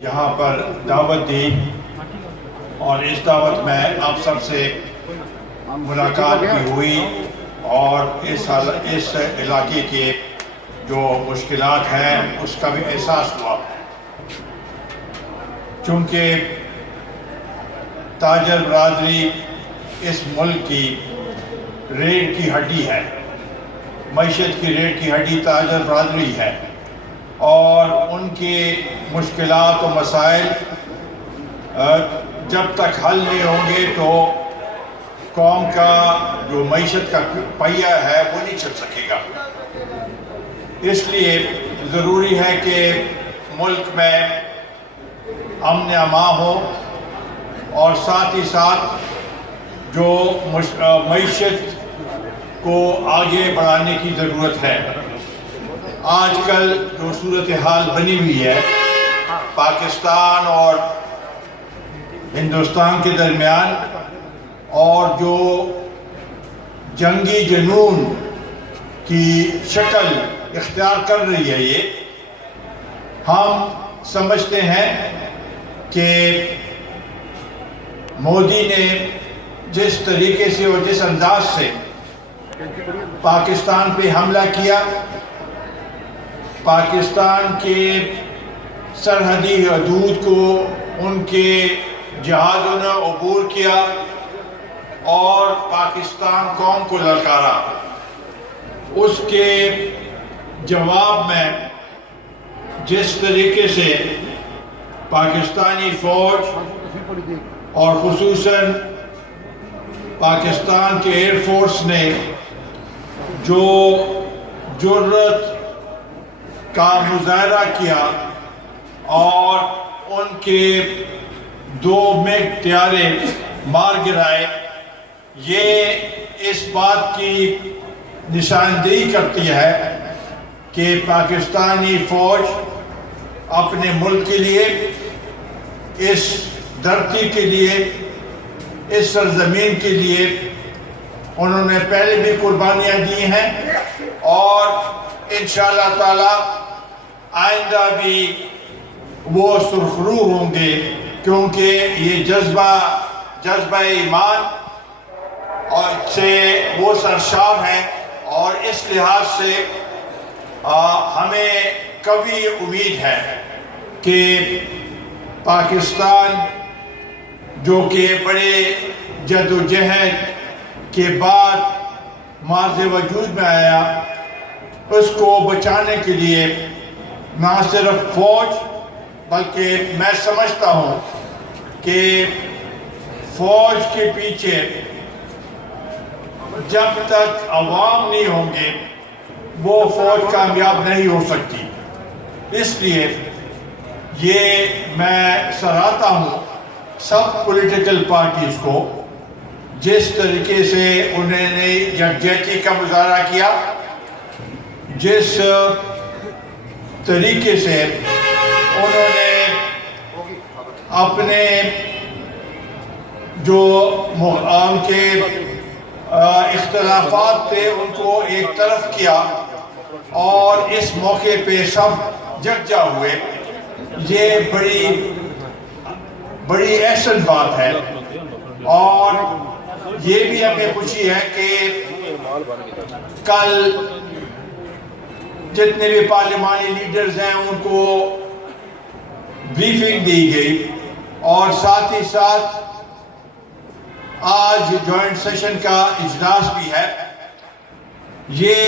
یہاں پر دعوت دی اور اس دعوت میں آپ سب سے ملاقات بھی ہوئی اور اس علاقے کے جو مشکلات ہیں اس کا بھی احساس ہوا، چونکہ تاجر برادری اس ملک کی ریڑھ کی ہڈی ہے، معیشت کی ریڑھ کی ہڈی تاجر برادری ہے، اور ان کی مشکلات و مسائل جب تک حل نہیں ہوں گے تو قوم کا جو معیشت کا پہیہ ہے وہ نہیں چل سکے گا۔ اس لیے ضروری ہے کہ ملک میں امن امان ہو اور ساتھ ہی ساتھ جو معیشت کو آگے بڑھانے کی ضرورت ہے۔ آج کل جو صورتحال بنی ہوئی ہے پاکستان اور ہندوستان کے درمیان، اور جو جنگی جنون کی شکل اختیار کر رہی ہے، یہ ہم سمجھتے ہیں کہ مودی نے جس طریقے سے اور جس انداز سے پاکستان پہ حملہ کیا، پاکستان کے سرحدی حدود کو ان کے جہازوں نے عبور کیا اور پاکستان قوم کو للکارا، اس کے جواب میں جس طریقے سے پاکستانی فوج اور خصوصاً پاکستان کے ایئر فورس نے جو جرأت کا مظاہرہ کیا اور ان کے 2 میگ طیارے مار گرائے، یہ اس بات کی نشاندہی کرتی ہے کہ پاکستانی فوج اپنے ملک کے لیے، اس دھرتی کے لیے، اس سرزمین کے لیے انہوں نے پہلے بھی قربانیاں دی ہیں اور انشاءاللہ تعالی آئندہ بھی وہ سرخرو ہوں گے، کیونکہ یہ جذبہ ایمان اور سے وہ سرشار ہیں، اور اس لحاظ سے ہمیں قوی امید ہے کہ پاکستان جو کہ بڑے جد و جہد کے بعد مارز وجود میں آیا، اس کو بچانے کے لیے نہ صرف فوج بلکہ میں سمجھتا ہوں کہ فوج کے پیچھے جب تک عوام نہیں ہوں گے وہ فوج کامیاب نہیں ہو سکتی۔ اس لیے یہ میں سراہتا ہوں سب پولیٹیکل پارٹیز کو، جس طریقے سے انہوں نے یکجہتی کا مظاہرہ کیا، جس طریقے سے انہوں نے اپنے جو ان کے اختلافات تھے ان کو ایک طرف کیا اور اس موقع پہ سب یکجا ہوئے، یہ بڑی احسن بات ہے۔ اور یہ بھی ہمیں خوشی ہے کہ کل جتنے بھی پارلیمانی لیڈرز ہیں ان کو بریفنگ دی گئی، اور ساتھ ہی ساتھ آج جوائنٹ سیشن کا اجلاس بھی ہے۔ یہ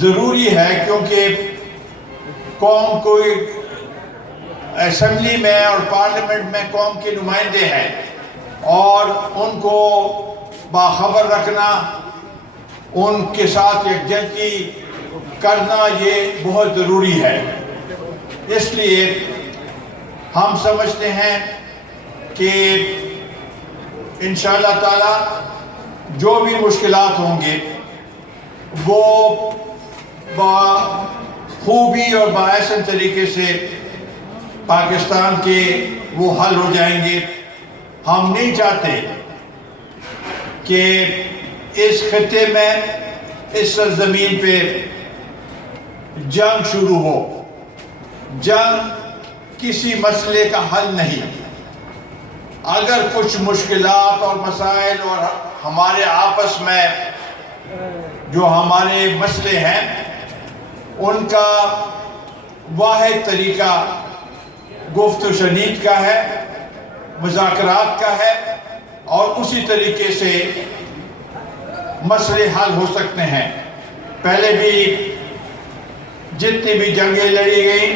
ضروری ہے کیونکہ قوم کو اسمبلی میں اور پارلیمنٹ میں قوم کے نمائندے ہیں، اور ان کو باخبر رکھنا، ان کے ساتھ یکجہتی کرنا یہ بہت ضروری ہے۔ اس لیے ہم سمجھتے ہیں کہ انشاءاللہ تعالی جو بھی مشکلات ہوں گے وہ بخوبی اور بااحسن طریقے سے پاکستان کے وہ حل ہو جائیں گے۔ ہم نہیں چاہتے کہ اس خطے میں، اس سرزمین پہ جنگ شروع ہو۔ جنگ کسی مسئلے کا حل نہیں۔ اگر کچھ مشکلات اور مسائل اور ہمارے آپس میں جو ہمارے مسئلے ہیں ان کا واحد طریقہ گفت و شنید کا ہے، مذاکرات کا ہے، اور اسی طریقے سے مسئلے حل ہو سکتے ہیں۔ پہلے بھی جتنی بھی جنگیں لڑی گئیں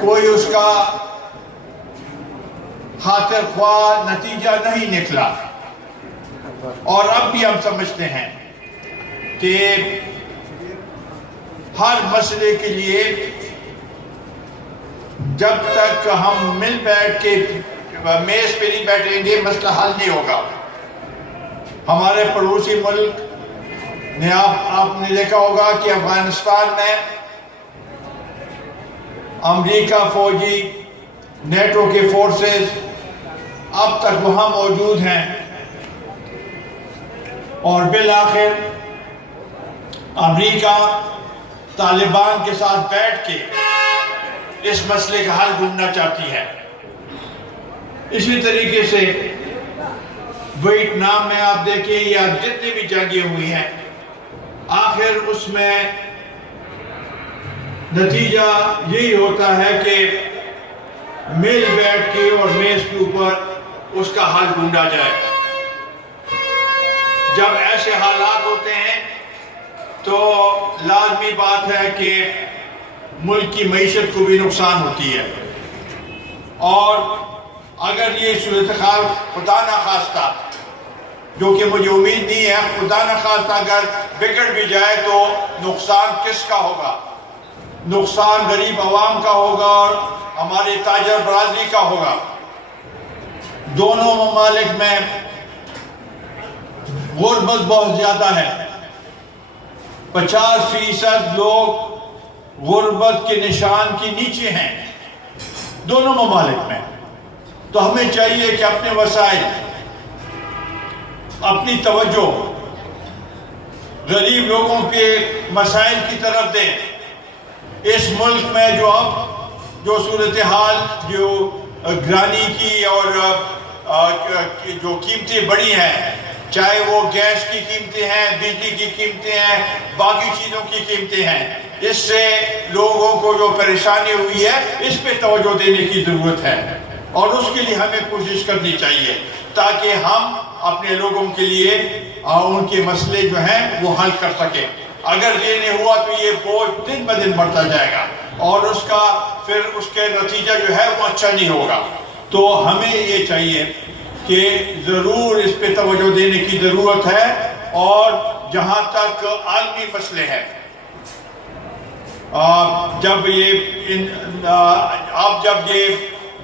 کوئی اس کا خاطر خواہ نتیجہ نہیں نکلا، اور اب بھی ہم سمجھتے ہیں کہ ہر مسئلے کے لیے جب تک ہم مل بیٹھ کے میز پہ نہیں بیٹھیں گے مسئلہ حل نہیں ہوگا۔ ہمارے پڑوسی ملک نے آپ نے دیکھا ہوگا کہ افغانستان میں امریکہ فوجی نیٹو کے فورسز اب تک وہاں موجود ہیں، اور بالآخر امریکہ طالبان کے ساتھ بیٹھ کے اس مسئلے کا حل ڈھونڈنا چاہتی ہے۔ اسی طریقے سے ویتنام میں آپ دیکھیں یا جتنی بھی جنگیں ہوئی ہیں، آخر اس میں نتیجہ یہی ہوتا ہے کہ مل بیٹھ کے اور میز کے اوپر اس کا حل ڈھونڈا جائے۔ جب ایسے حالات ہوتے ہیں تو لازمی بات ہے کہ ملک کی معیشت کو بھی نقصان ہوتی ہے، اور اگر یہ صورتحال خدا نخواستہ، جو کہ مجھے امید نہیں ہے، خدا نخواستہ اگر بگڑ بھی جائے تو نقصان کس کا ہوگا؟ نقصان غریب عوام کا ہوگا اور ہمارے تاجر برادری کا ہوگا۔ دونوں ممالک میں غربت بہت زیادہ ہے، 50% لوگ غربت کے نشان کے نیچے ہیں دونوں ممالک میں۔ تو ہمیں چاہیے کہ اپنے وسائل، اپنی توجہ غریب لوگوں کے مسائل کی طرف دیں۔ اس ملک میں جو صورتحال جو گرانی کی اور جو قیمتیں بڑھی ہیں، چاہے وہ گیس کی قیمتیں ہیں، بجلی کی قیمتیں ہیں، باقی چیزوں کی قیمتیں ہیں، اس سے لوگوں کو جو پریشانی ہوئی ہے اس پہ توجہ دینے کی ضرورت ہے، اور اس کے لیے ہمیں کوشش کرنی چاہیے تاکہ ہم اپنے لوگوں کے لیے ان کے مسئلے جو ہیں وہ حل کر سکیں۔ اگر یہ نہیں ہوا تو یہ بوجھ دن بدن بڑھتا جائے گا، اور پھر اس کے نتیجہ جو ہے وہ اچھا نہیں ہوگا۔ تو ہمیں یہ چاہیے کہ ضرور اس پہ توجہ دینے کی ضرورت ہے، اور جہاں تک عالمی مسئلے ہیں، جب یہ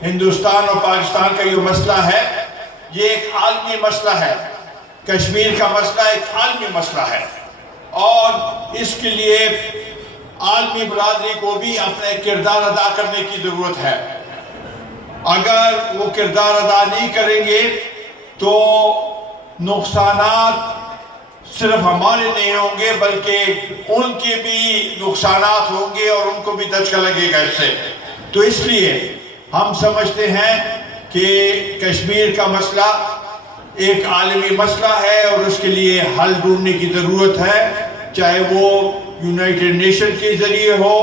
ہندوستان اور پاکستان کا یہ مسئلہ ہے، یہ ایک عالمی مسئلہ ہے، کشمیر کا مسئلہ ایک عالمی مسئلہ ہے، اور اس کے لیے عالمی برادری کو بھی اپنے کردار ادا کرنے کی ضرورت ہے۔ اگر وہ کردار ادا نہیں کریں گے تو نقصانات صرف ہمارے نہیں ہوں گے بلکہ ان کے بھی نقصانات ہوں گے، اور ان کو بھی دھچکا لگے گا اس سے۔ تو اس لیے ہم سمجھتے ہیں کہ کشمیر کا مسئلہ ایک عالمی مسئلہ ہے، اور اس کے لیے حل ڈھونڈنے کی ضرورت ہے، چاہے وہ یونائٹڈ نیشن کے ذریعے ہو،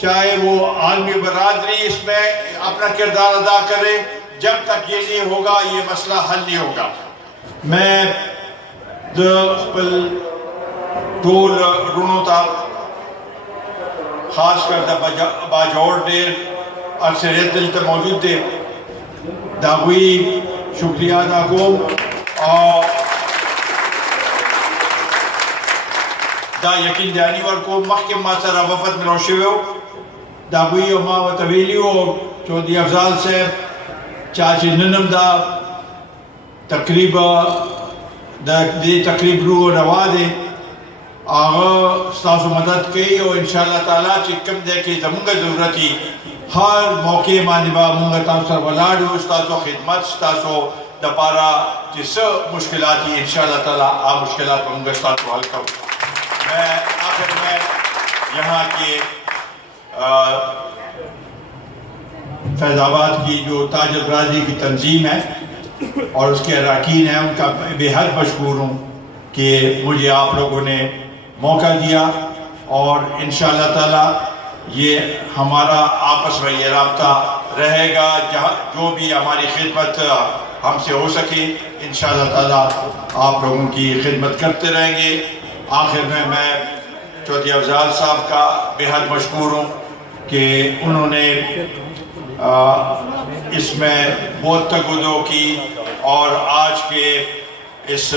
چاہے وہ عالمی برادری اس میں اپنا کردار ادا کرے۔ جب تک یہ نہیں ہوگا یہ مسئلہ حل نہیں ہوگا۔ میں ٹول رونو تا خاص کر باجوڑ دیر اکثریت دل تے موجود دے داغوی شکریہ ادا کو، اور دا یقین دانی ورکو محکم ما سر وفد ملو شویو داغوی و ما و طویلیو چودی افضال سے چاچی ننم دا تقریب دی تقریب رو روا دے آغا ستاسو مدد کئی، اور انشاءاللہ تعالیٰ چکم دے کے زمونگا ضرورتی ہر موقع مانبا مونگا تاثر ولاڈو ستاسو خدمت ستاسو دپارا جس مشکلاتی انشاءاللہ تعالیٰ آپ مشکلات مونگا ستاسو حل کرو۔ میں آخر میں یہاں کے فیض آباد کی جو تاج برادری کی تنظیم ہے اور اس کے اراکین ہیں، ان کا بے حد مشکور ہوں کہ مجھے آپ لوگوں نے موقع دیا، اور انشاءاللہ تعالی یہ ہمارا آپس میں یہ رابطہ رہے گا، جو بھی ہماری خدمت ہم سے ہو سکے انشاءاللہ تعالی آپ لوگوں کی خدمت کرتے رہیں گے۔ آخر میں چودھری افضال صاحب کا بے حد مشکور ہوں کہ انہوں نے اس میں بہت تگودو کی، اور آج کے اس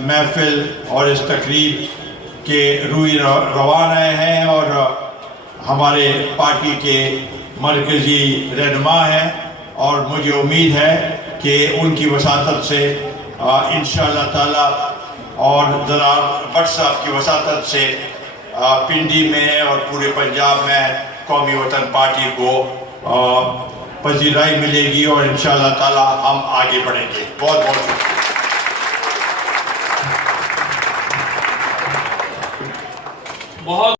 محفل اور اس تقریب کے روئی روان آئے ہیں، اور ہمارے پارٹی کے مرکزی رہنما ہیں، اور مجھے امید ہے کہ ان کی وساطت سے انشاءاللہ تعالی اور جناب بٹ صاحب کی وساطت سے پنڈی میں اور پورے پنجاب میں قومی وطن پارٹی کو پذیرائی ملے گی، اور انشاءاللہ تعالی ہم آگے بڑھیں گے۔ بہت بہت شکریہ۔ بہت